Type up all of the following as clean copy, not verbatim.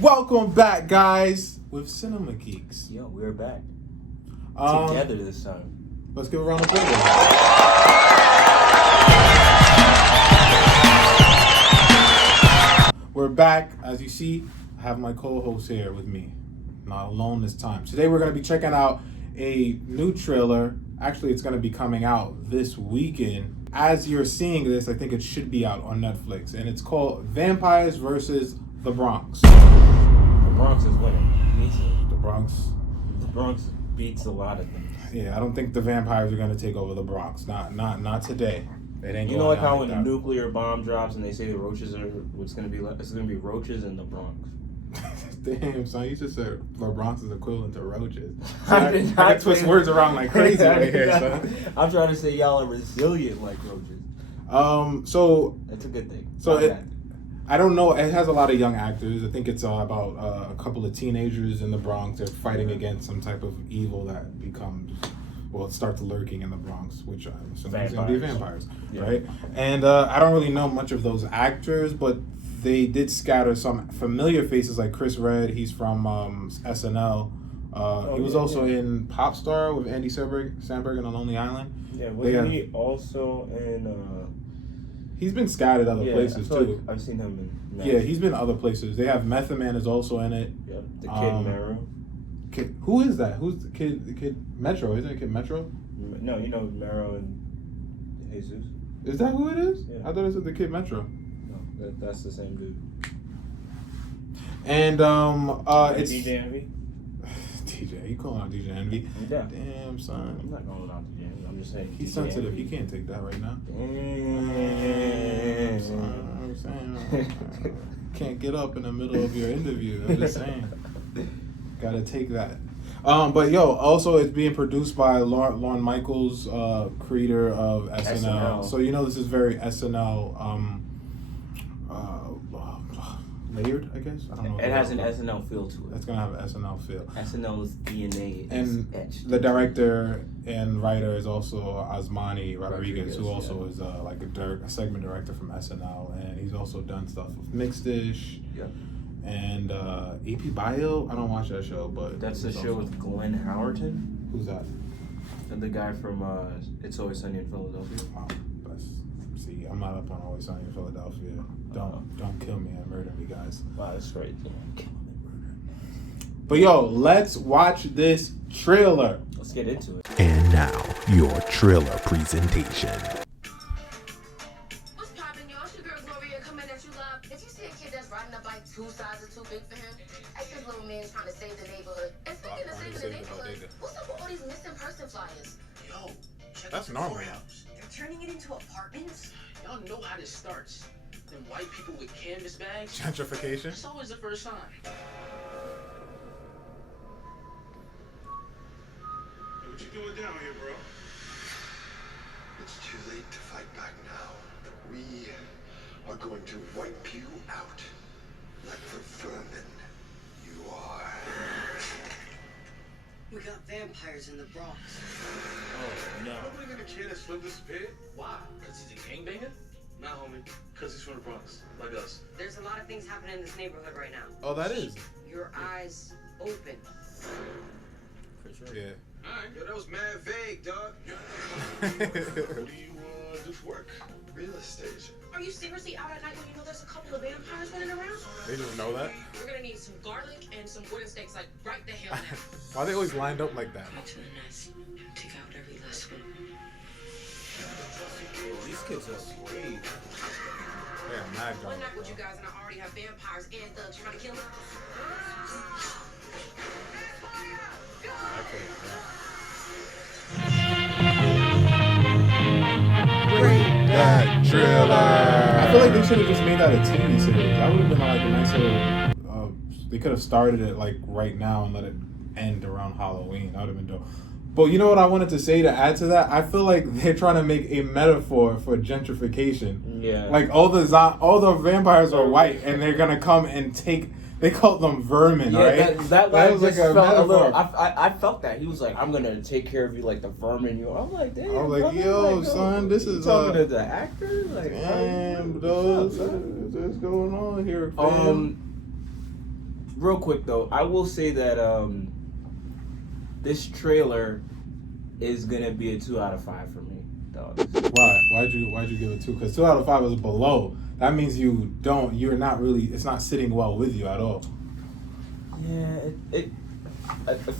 Welcome back, guys, with Cinema Geeks. Yo, we're back. Together this time. Let's give a round of applause. We're back. As you see, I have my co-host here with me. Not alone this time. Today we're going to be checking out a new trailer. Actually, it's going to be coming out this weekend. As you're seeing this, I think it should be out on Netflix. And it's called Vampires versus the Bronx. The Bronx is winning. Easily. The Bronx beats a lot of things. Yeah, I don't think the vampires are going to take over the Bronx. Not today. It ain't. You know, like how when that. a nuclear bomb drops and they say the roaches are what's going to be like? It's going to be roaches in the Bronx. Damn, son, you just said the Bronx is equivalent to roaches. I twist words around like crazy right here, son. I'm trying to say y'all are resilient like roaches. So that's a good thing. So I don't know. It has a lot of young actors. I think it's about a couple of teenagers in the Bronx. They're fighting against some type of evil that becomes, well, it starts lurking in the Bronx, which I'm assuming is going to be vampires, right? And I don't really know much of those actors, but they did scatter some familiar faces like Chris Redd. He's from SNL. He was also in Pop Star with Andy Samberg and On Lonely Island. Yeah, wasn't he also in... He's been scattered other places too. Like I've seen him in. Yeah, he's been other places. They have Method Man is also in it. Yep. The Kid Mero. Who is that? Who's the kid? The Kid Metro? Isn't it Kid Metro? No, you know Mero and Jesus. Is that who it is? Yeah. I thought it was the Kid Metro. No, that's the same dude. And it's DJ Envy. DJ, you calling out DJ Envy? Yeah. Damn, son. I'm not calling out DJ Envy. I'm just saying. He's DJ sensitive. Envy. He can't take that right now. Damn, son. I'm saying. Can't get up in the middle of your interview. I'm just saying. Gotta take that. But yo, also it's being produced by Lorne Michaels, creator of SNL. So you know this is very SNL layered, I guess. I don't know. It has an SNL feel to it. It's gonna have an SNL feel. SNL's DNA is etched. The director and writer is also Asmani Rodriguez, who also is like a segment director from SNL, and he's also done stuff with Mixed-ish. Yeah. And AP Bio, I don't watch that show, but that's the show with Glenn Howerton. Who's that? And the guy from It's Always Sunny in Philadelphia. Oh, see, I'm not up on Always Sunny in Philadelphia. Don't kill me and murder me, guys. Wow, that's right. Yeah, kill me and murder. But yo, let's watch this trailer. Let's get into it. And now, your trailer presentation. What's poppin', y'all? It's your girl Gloria coming at you live. Did you see a kid that's riding a bike 2 sizes too big for him? Like this little man trying to save the neighborhood. And speaking of saving the neighborhood, what's up with all these missing person flyers? Yo, check That's out the normal. courthouse. They're turning it into apartments? Y'all know how this starts. Them white people with canvas bags. Gentrification. It's always the first sign. Hey, what you doing down here, bro? It's too late to fight back now. We are going to wipe you out like the vermin you are. We got vampires in the Bronx. Oh no. Nobody gonna care that Slim disappeared. Why? Because he's a gangbanger? Nah, homie. Because he's from the Bronx, like us. There's a lot of things happening in this neighborhood right now. Oh, that is. Keep your eyes open. For sure. Yeah. Alright, yo, that was mad vague, dog. What do you do for work? Real estate. Are you seriously out at night when you know there's a couple of vampires running around? They just know that. We're gonna need some garlic and some wooden stakes, like right the hell now. Why are they always lined up like that? To the nest. Take out every last one. These kids are sweet. Yeah, mad One dog. night with you guys and I already have vampires and thugs trying to kill me. That trailer. I feel like they should have just made that a TV series. That would have been like a nice little. They could have started it like right now and let it end around Halloween. That would have been dope. But you know what I wanted to say to add to that? I feel like they're trying to make a metaphor for gentrification. Yeah. Like all the vampires are white and they're gonna come and take. They called them vermin, right? That was like a metaphor. little. I felt that he was like, "I'm gonna take care of you like the vermin you." I'm like, "Damn." I was like, brother, yo, son, this is talking to the actor. Like, damn, those. What's going on here? Fam? Real quick though, I will say that this trailer is gonna be a 2 out of 5 for me, dog. Why? Why'd you give it 2? Because 2 out of 5 is below. That means you're not really. It's not sitting well with you at all. Yeah, it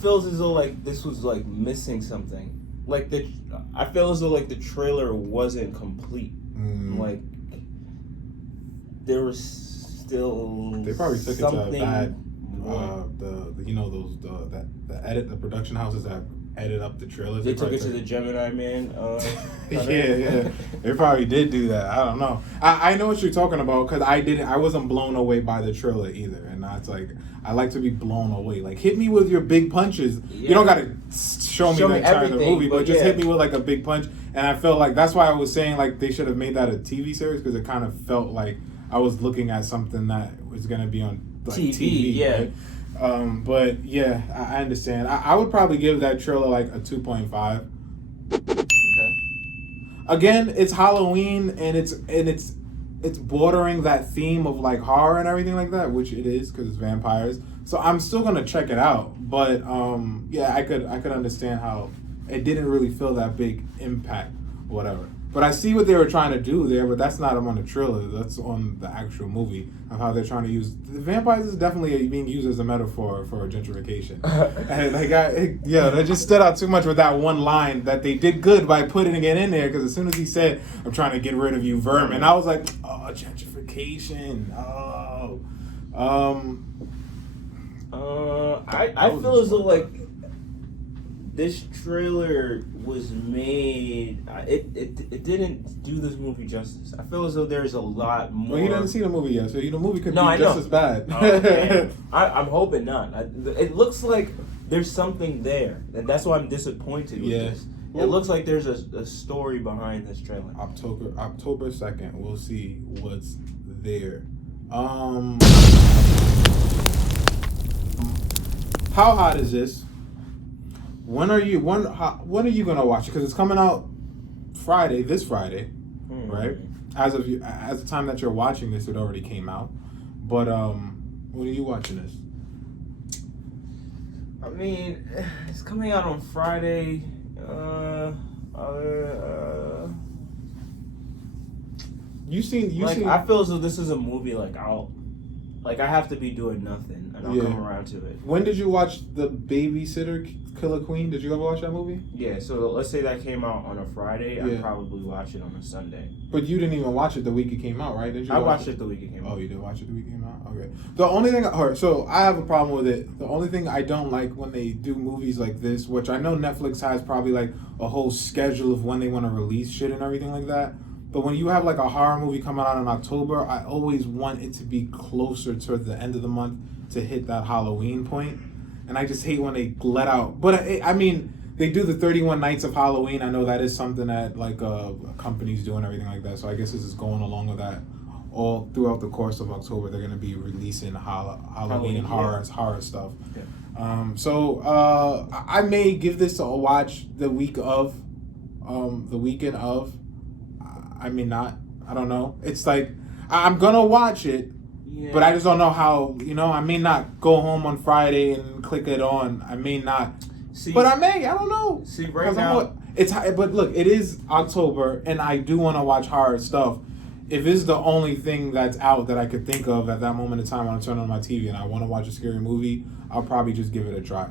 feels as though like this was like missing something. Like I feel as though like the trailer wasn't complete. Like there was still. They probably took something it to a bad. The production houses that edit up the trailers. They took it to the Gemini Man. Yeah. They probably did do that. I don't know. I know what you're talking about because I wasn't blown away by the trailer either, and that's like I like to be blown away. Like hit me with your big punches. Yeah. You don't gotta show me the entire movie, but just hit me with like a big punch. And I felt like that's why I was saying like they should have made that a TV series because it kind of felt like I was looking at something that was gonna be on like TV. Yeah. Right? But yeah, I understand. I would probably give that trailer like a 2.5. Okay. Again, it's Halloween and it's bordering that theme of like horror and everything like that, which it is because it's vampires. So I'm still gonna check it out. But yeah, I could understand how it didn't really feel that big impact, or whatever. But I see what they were trying to do there, but that's not on the trailer. That's on the actual movie of how they're trying to use the vampires is definitely being used as a metaphor for gentrification. And like, that just stood out too much with that one line that they did good by putting it in there. Because as soon as he said, "I'm trying to get rid of you, vermin," I was like, "Oh, gentrification." Oh, I feel as though like this trailer was made. It didn't do this movie justice. I feel as though there's a lot more. Well, you didn't see the movie yet, so the movie could be just as bad. Oh, I'm hoping not. It looks like there's something there, and that's why I'm disappointed with this. Well, it looks like there's a story behind this trailer. October 2nd, we'll see what's there. How hot is this? When are you gonna watch it? Because it's coming out this Friday, right? As the time that you're watching this, it already came out. But when are you watching this? I mean, it's coming out on Friday. I feel as though this is a movie I have to be doing nothing and I'll come around to it. When did you watch The Babysitter Killer Queen? Did you ever watch that movie? Yeah, so let's say that came out on a Friday. I'd probably watch it on a Sunday. But you didn't even watch it the week it came out, right? Did you? I watched it the week it came out. Oh, you did watch it the week it came out? Okay. The only thing, so I have a problem with it. The only thing I don't like when they do movies like this, which I know Netflix has probably like a whole schedule of when they want to release shit and everything like that. But when you have like a horror movie coming out in October, I always want it to be closer to the end of the month to hit that Halloween point. And I just hate when they let out. But I mean, they do the 31 Nights of Halloween. I know that is something that like companies do and everything like that. So I guess this is going along with that. All throughout the course of October, they're going to be releasing Halloween and horror stuff. Yeah. So I may give this a watch the weekend of. I may not. I don't know. It's like I'm gonna watch it, but I just don't know how. I may not go home on Friday and click it on. I may not. But I may. I don't know. See, right now but look, it is October, and I do want to watch horror stuff. If it's the only thing that's out that I could think of at that moment in time when I turn on my TV and I want to watch a scary movie, I'll probably just give it a try.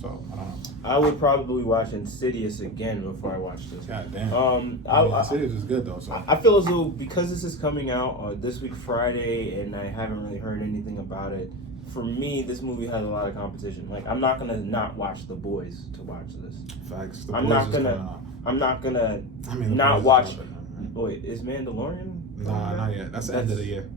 So I don't know. I would probably watch Insidious again before I watch this. God damn. Insidious is good though. So I feel as though because this is coming out this week Friday, and I haven't really heard anything about it. For me, this movie has a lot of competition. Like I'm not gonna not watch The Boys to watch this. Facts. I'm not gonna not watch. Wait, is Mandalorian? Nah, not yet. That's the end of the year.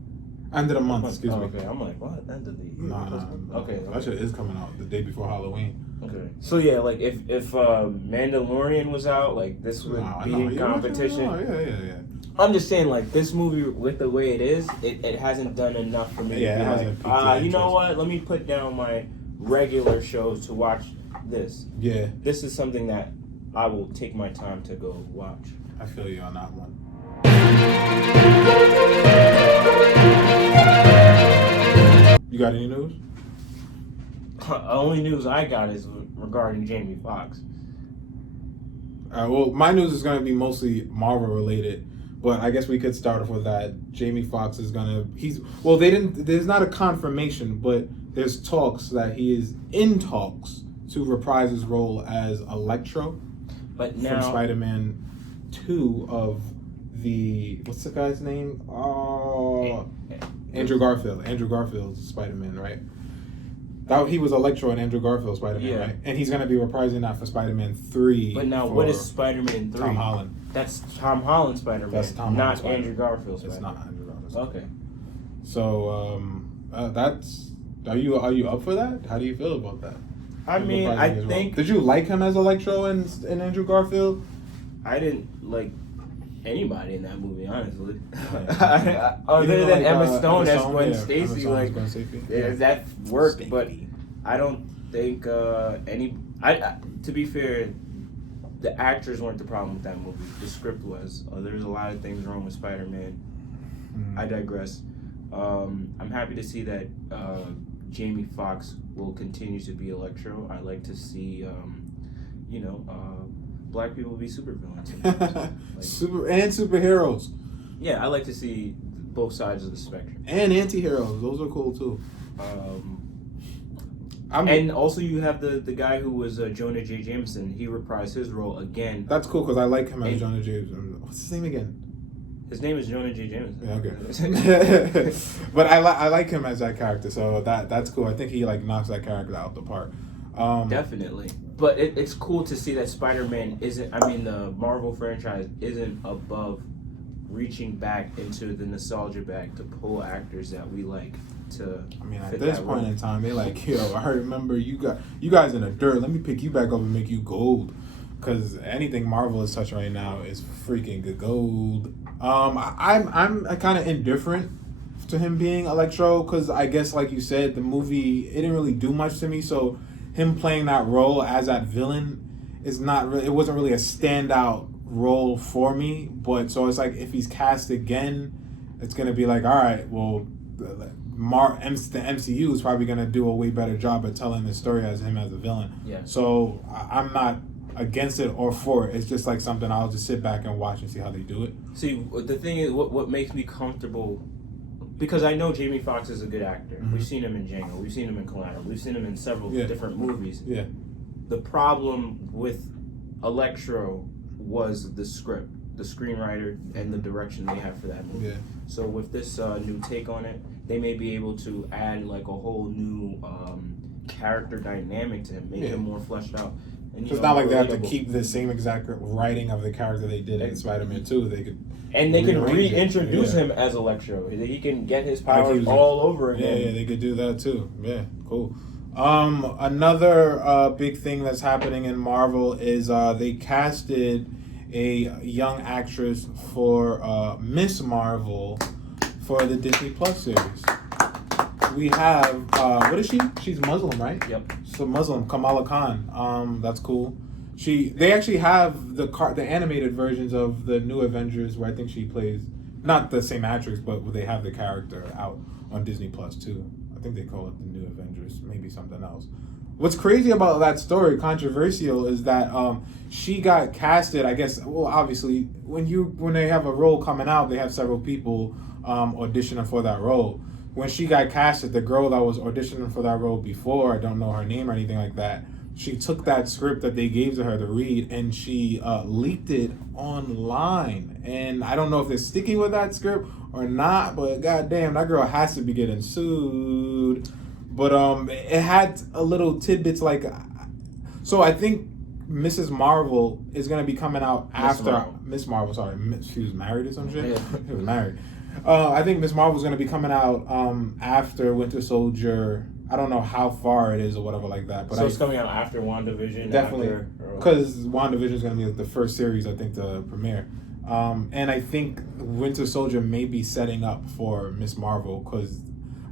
End of the month, excuse me. Okay, I'm like, what? End of the year? Nah. Okay. That shit is coming out the day before Halloween. Okay. So yeah, like if Mandalorian was out, like this would be in competition. Yeah. I'm just saying, like this movie with the way it is, it hasn't done enough for me. Yeah, it hasn't. You know what? Let me put down my regular shows to watch this. Yeah. This is something that I will take my time to go watch. I feel you on that one. You got any news? only news I got is regarding Jamie Foxx. Well, my news is going to be mostly Marvel related, but I guess we could start off with that. Jamie Foxx is gonna. There's not a confirmation, but there's talks that he is in talks to reprise his role as Electro, but now from Spider-Man 2 of the what's the guy's name? Oh, Andrew Garfield. Andrew Garfield's Spider-Man, right? That he was Electro in Andrew Garfield's Spider-Man, right? And he's gonna be reprising that for Spider-Man 3. But now, what is Spider-Man 3? Tom Holland. That's Tom Holland Spider-Man. That's Tom Holland not Spider-Man. Andrew Garfield Spider-Man. It's not Andrew Garfield. Okay. So that's. Are you up for that? How do you feel about that? I mean, I think. Did you like him as Electro in Andrew Garfield? I didn't like anybody in that movie, honestly. Yeah. Other than like, Emma Stone as Stone? Gwen Yeah, Stacy, Emma like Stone as Gwen Stacy. yeah, that worked. But I don't think to be fair, the actors weren't the problem with that movie. The script was. There's a lot of things wrong with Spider-Man. I digress. I'm happy to see that Jamie Foxx will continue to be Electro. I like to see, black people be supervillains. Superheroes. Yeah, I like to see both sides of the spectrum. And anti-heroes. Those are cool too. And also you have the guy who was Jonah J. Jameson. He reprised his role again. That's cool because I like him as Jonah Jameson. What's his name again? His name is Jonah J. Jameson. Yeah, okay. But I like him as that character, so that's cool. I think he like knocks that character out the park. Definitely. But it's cool to see that Spider-Man the Marvel franchise isn't above reaching back into the nostalgia bag to pull actors that we like to. I mean, at this point in time, they like, yo, I remember you guys in the dirt. Let me pick you back up and make you gold. Because anything Marvel is touching right now is freaking gold. I'm kind of indifferent to him being Electro because I guess, like you said, the movie, it didn't really do much to me. So him playing that role as that villain is not really, it wasn't really a standout role for me. But so it's like if he's cast again, it's gonna be like, all right, well, the MCU is probably gonna do a way better job at telling the story as him as a villain. Yeah. So I'm not against it or for it. It's just like something I'll just sit back and watch and see how they do it. See, the thing is, what makes me comfortable, because I know Jamie Foxx is a good actor. Mm-hmm. We've seen him in Django. We've seen him in Collateral. We've seen him in several different movies. Yeah. The problem with Electro was the script, the screenwriter, and the direction they have for that movie. Yeah. So with this new take on it, they may be able to add like a whole new character dynamic to him, make him more fleshed out. So it's not like they have to keep the same exact writing of the character they did in Spider-Man 2. They can reintroduce him as Electro. He can get his powers all over again. Yeah, they could do that too. Yeah, cool. Another big thing that's happening in Marvel is they casted a young actress for Miss Marvel for the Disney Plus series. We have what is she? She's Muslim, right? Yep. So Muslim, Kamala Khan. That's cool. They actually have the animated versions of the New Avengers where I think she plays not the same actress, but they have the character out on Disney Plus too. I think they call it the New Avengers, maybe something else. What's crazy about that story, controversial, is that she got casted. I guess, well, obviously, when they have a role coming out, they have several people auditioning for that role. When she got casted, the girl that was auditioning for that role before, I don't know her name or anything like that, she took that script that they gave to her to read and she leaked it online. And I don't know if they're sticking with that script or not, but goddamn, that girl has to be getting sued. But it had a little tidbits like, so I think Mrs. Marvel is gonna be coming out after Miss Marvel. Sorry, she was married or some shit. Yeah. She was married. I think Miss Marvel's gonna be coming out after Winter Soldier. I don't know how far it is or whatever like that. But so it's coming out after WandaVision. Definitely, because WandaVision is gonna be the first series, I think, the premiere. And I think Winter Soldier may be setting up for Miss Marvel because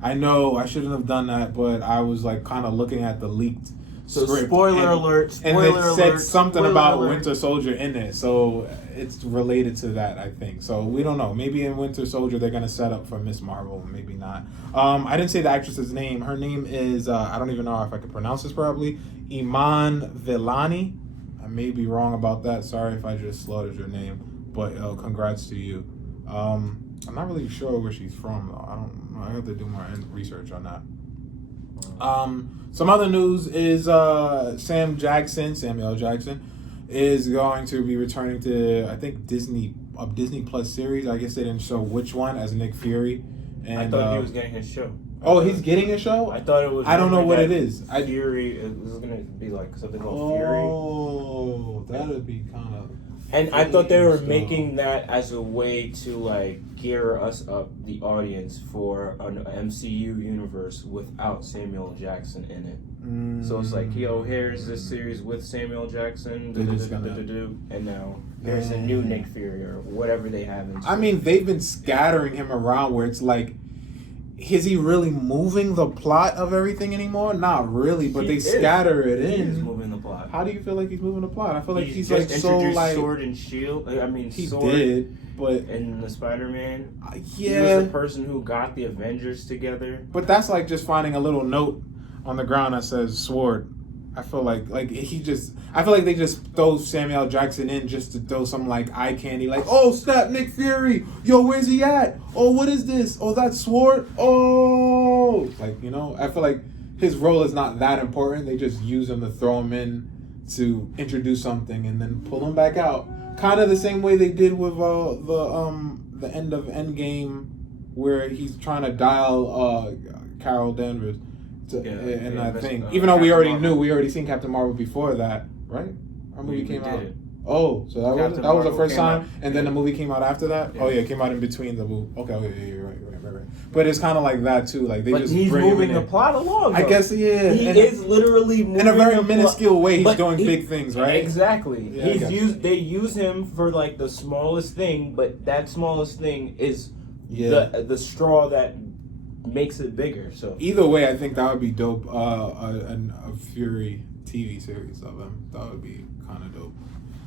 I know I shouldn't have done that, but I was like kind of looking at the leaked So script. spoiler alert. And Spoiler it said alert. something spoiler about alert. Winter Soldier in it, so it's related to that, I think. So we don't know. Maybe in Winter Soldier they're gonna set up for Miss Marvel, maybe not. I didn't say the actress's name. Her name is I don't even know if I can pronounce this properly. Iman Vellani. I may be wrong about that. Sorry if I just slaughtered your name, but congrats to you. I'm not really sure where she's from though. I don't know. I have to do more research on that. Some other news is Samuel Jackson is going to be returning to, I think, Disney Plus series. I guess they didn't show which one, as Nick Fury. And I thought he was getting his show. Oh, he's getting a show? I thought it was. I don't know like what that it is. Fury. It was gonna be like something called Fury. Oh, that'd be kind of. And I thought they were making that as a way to like gear us up, the audience, for an MCU universe without Samuel Jackson in it. So it's like, yo, here's this series with Samuel Jackson, and now there's a new Nick Fury or whatever they have. I mean, they've been scattering him around where it's like, is he really moving the plot of everything anymore? Not really, but they scatter it in. He is moving the plot. How do you feel like he's moving the plot? I feel like he's just like so like Sword and Shield. I mean, he Sword did, but in the Spider-Man, yeah, he was the person who got the Avengers together. But that's like just finding a little note on the ground that says Sword. I feel like I feel like they just throw Samuel Jackson in just to throw some like eye candy, like, oh snap, Nick Fury, yo, where's he at? Oh, what is this? Oh, that's Sword. Oh, like, you know, I feel like his role is not that important. They just use him to throw him in to introduce something and then pull him back out. Kind of the same way they did with the end of Endgame, where he's trying to dial Carol Danvers. I think even though we already seen Captain Marvel before that, right? Our movie came out. Oh, so that was the first time, and then the movie came out after that. Yeah. Oh yeah, it came out in between the movie. Okay, yeah, you're right. But it's kind of like that too. Like he's moving the plot along. Though. I guess he is. He is literally moving in a very minuscule way. He's doing big things, right? Exactly. Yeah, They use him for like the smallest thing, but that smallest thing is the straw that makes it bigger. So either way, I think that would be dope. A Fury TV series of him, that would be kind of dope.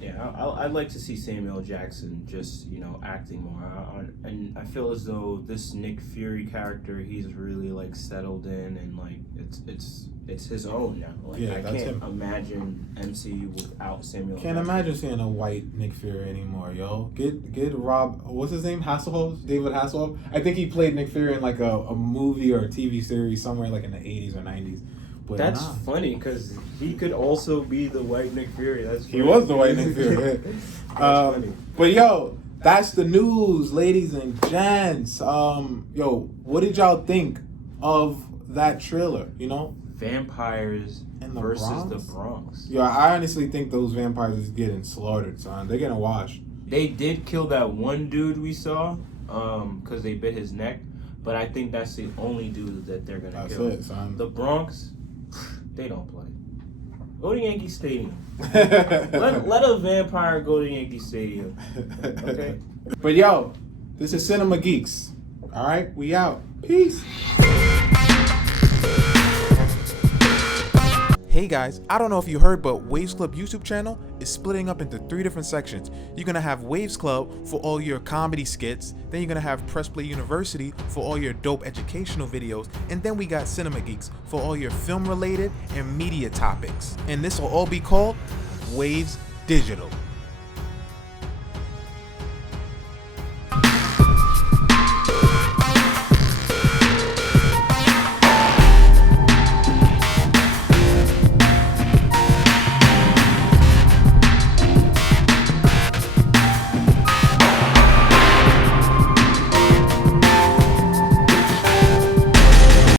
Yeah, I'd like to see Samuel Jackson just, you know, acting more. And I feel as though this Nick Fury character, he's really like settled in, and like it's his own now. Like I can't imagine MCU without Samuel Jackson. Can't imagine seeing a white Nick Fury anymore, yo. Get Rob, what's his name? Hasselhoff? David Hasselhoff? I think he played Nick Fury in like a movie or a TV series somewhere like in the 80s or 90s. But that's funny because he could also be the white Nick Fury. He was the white Nick Fury. But yo, that's the news, ladies and gents. Yo, what did y'all think of that trailer? You know, vampires versus Bronx? the Bronx. Yo, I honestly think those vampires is getting slaughtered, son. They're getting washed. They did kill that one dude we saw, because they bit his neck. But I think that's the only dude that they're gonna kill. That's it, son. The Bronx. They don't play. Go to Yankee Stadium. let a vampire go to Yankee Stadium. Okay? But yo, this is Cinema Geeks. Alright, we out. Peace. Hey guys, I don't know if you heard, but Waves Club YouTube channel is splitting up into 3 different sections. You're gonna have Waves Club for all your comedy skits, then you're gonna have Press Play University for all your dope educational videos, and then we got Cinema Geeks for all your film related and media topics. And this will all be called Waves Digital.